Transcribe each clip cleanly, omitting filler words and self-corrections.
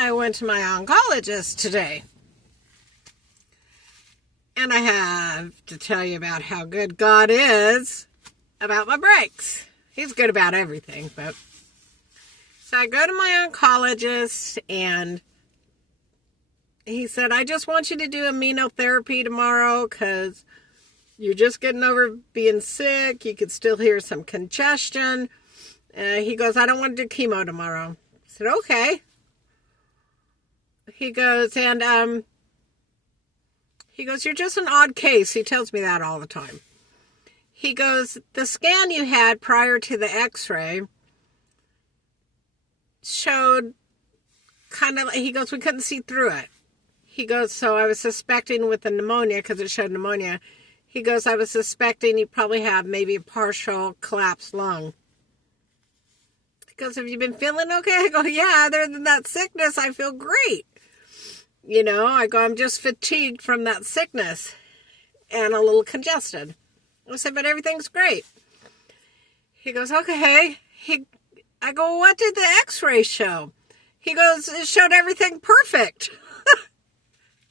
I went to my oncologist today. And I have to tell you about how good God is about my breaks. He's good about everything. But so I go to my oncologist, and he said, I just want you to do immunotherapy tomorrow because you're just getting over being sick. You could still hear some congestion. He goes, I don't want to do chemo tomorrow. I said, okay. He goes, and he goes, you're just an odd case. He tells me that all the time. He goes, the scan you had prior to the x-ray showed kind of, he goes, we couldn't see through it. He goes, so I was suspecting with the pneumonia, because it showed pneumonia. He goes, I was suspecting you probably have maybe a partial collapsed lung. He goes, have you been feeling okay? I go, yeah, other than that sickness, I feel great. You know, I go, I'm just fatigued from that sickness and a little congested. I said, but everything's great. He goes, okay. I go, what did the x-ray show? He goes, it showed everything perfect.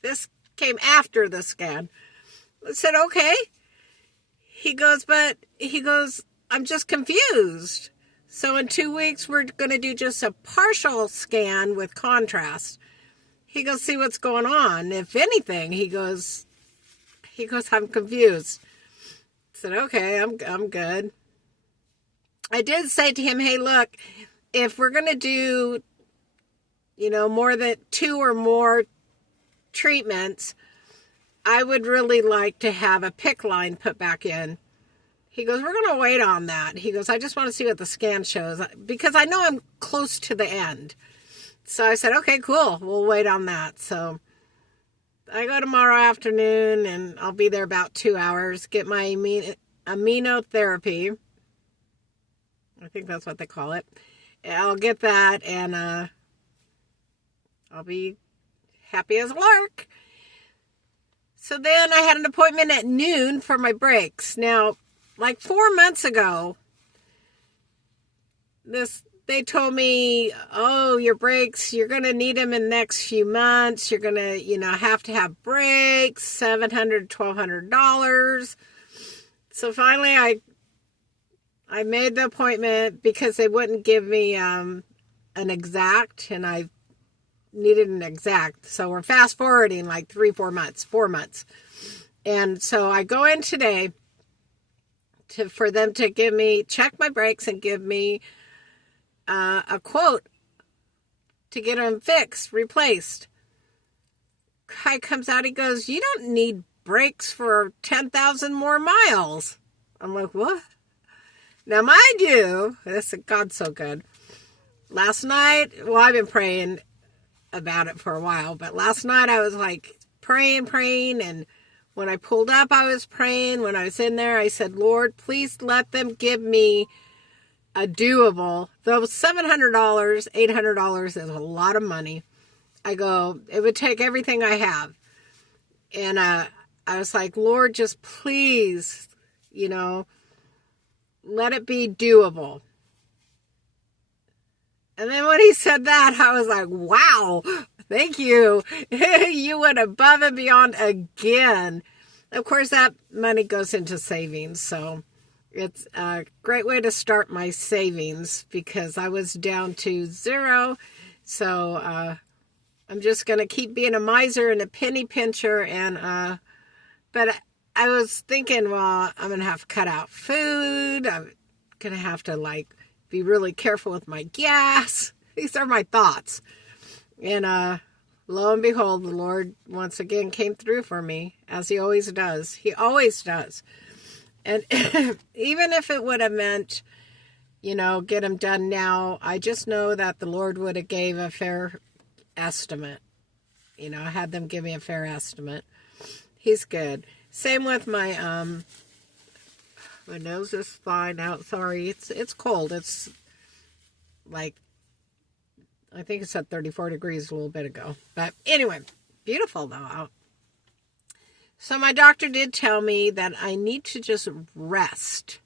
This came after the scan. I said, okay. He goes, I'm just confused. So in 2 weeks, we're going to do just a partial scan with contrast. He goes, see what's going on. If anything, he goes, I'm confused. I said, okay, I'm good. I did say to him, hey, look, if we're going to do, more than 2 or more treatments, I would really like to have a PICC line put back in. He goes, we're going to wait on that. He goes, I just want to see what the scan shows because I know I'm close to the end. So I said, okay, cool. We'll wait on that. So I go tomorrow afternoon and I'll be there about 2 hours, get my immunotherapy. I think that's what they call it. I'll get that and I'll be happy as a lark. So then I had an appointment at noon for my breaks. Now, like 4 months ago, they told me, oh, your breaks, you're going to need them in the next few months. You're going to, have to have breaks, $700, $1,200. So finally I made the appointment because they wouldn't give me an exact, and I needed an exact. So we're fast forwarding like 4 months. And so I go in today for them to check my breaks and give me a quote to get them fixed, replaced. Guy comes out, he goes, you don't need brakes for 10,000 more miles. I'm like, what? Now, mind you, God's so good. Last night, well, I've been praying about it for a while, but last night I was like praying, and when I pulled up, I was praying. When I was in there, I said, Lord, please let them give me a doable. Though $700, $800 is a lot of money. I go, it would take everything I have. And I was like, Lord, just please, let it be doable. And then when he said that, I was like, wow, thank you. You went above and beyond again. Of course, that money goes into savings. So it's a great way to start my savings because I was down to 0. So I'm just going to keep being a miser and a penny pincher. And but I was thinking, well, I'm going to have to cut out food. I'm going to have to be really careful with my gas. These are my thoughts. And lo and behold, the Lord once again came through for me, as he always does. He always does. And even if it would have meant, get them done now, I just know that the Lord would have gave a fair estimate. I had them give me a fair estimate. He's good. Same with my nose is fine out. Sorry, it's cold. It's like, I think it's at 34 degrees a little bit ago. But anyway, beautiful though out. So my doctor did tell me that I need to just rest.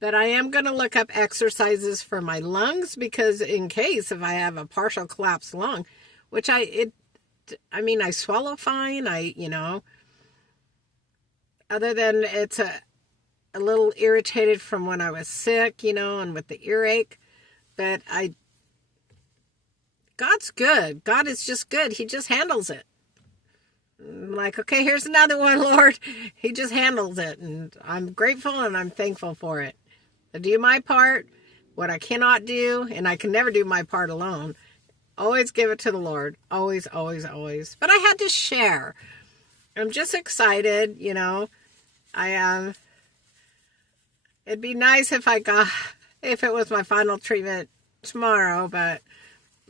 But I am going to look up exercises for my lungs, because in case if I have a partial collapsed lung, which I swallow fine. Other than it's a little irritated from when I was sick, and with the earache. But God's good. God is just good. He just handles it. I'm like, okay, here's another one, Lord. He just handles it. And I'm grateful and I'm thankful for it. I do my part, what I cannot do, and I can never do my part alone. Always give it to the Lord. Always, always, always. But I had to share. I'm just excited, it'd be nice if it was my final treatment tomorrow, but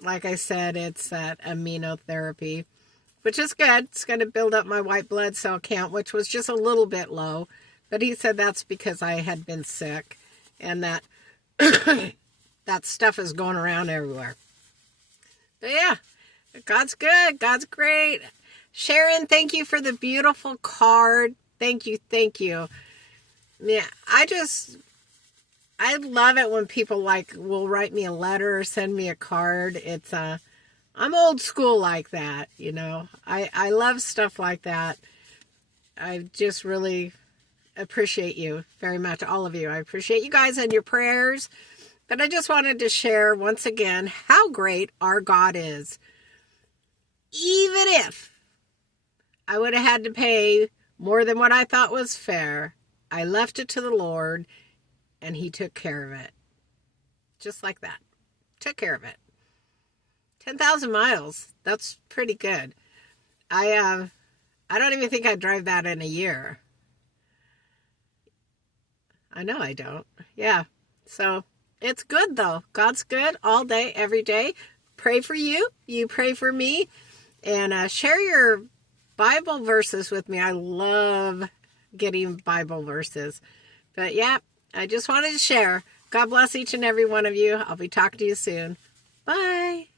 like I said, it's that immunotherapy, which is good. It's going to build up my white blood cell count, which was just a little bit low. But he said that's because I had been sick and that that stuff is going around everywhere. But yeah, God's good. God's great. Sharon, thank you for the beautiful card. Thank you. Thank you. Yeah, I love it when people will write me a letter or send me a card. I'm old school like that, I love stuff like that. I just really appreciate you very much, all of you. I appreciate you guys and your prayers. But I just wanted to share once again how great our God is. Even if I would have had to pay more than what I thought was fair, I left it to the Lord and he took care of it. Just like that. Took care of it. 10,000 miles. That's pretty good. I don't even think I'd drive that in a year. I know I don't. Yeah. So it's good though. God's good all day, every day. Pray for you. You pray for me. And share your Bible verses with me. I love getting Bible verses. But yeah, I just wanted to share. God bless each and every one of you. I'll be talking to you soon. Bye.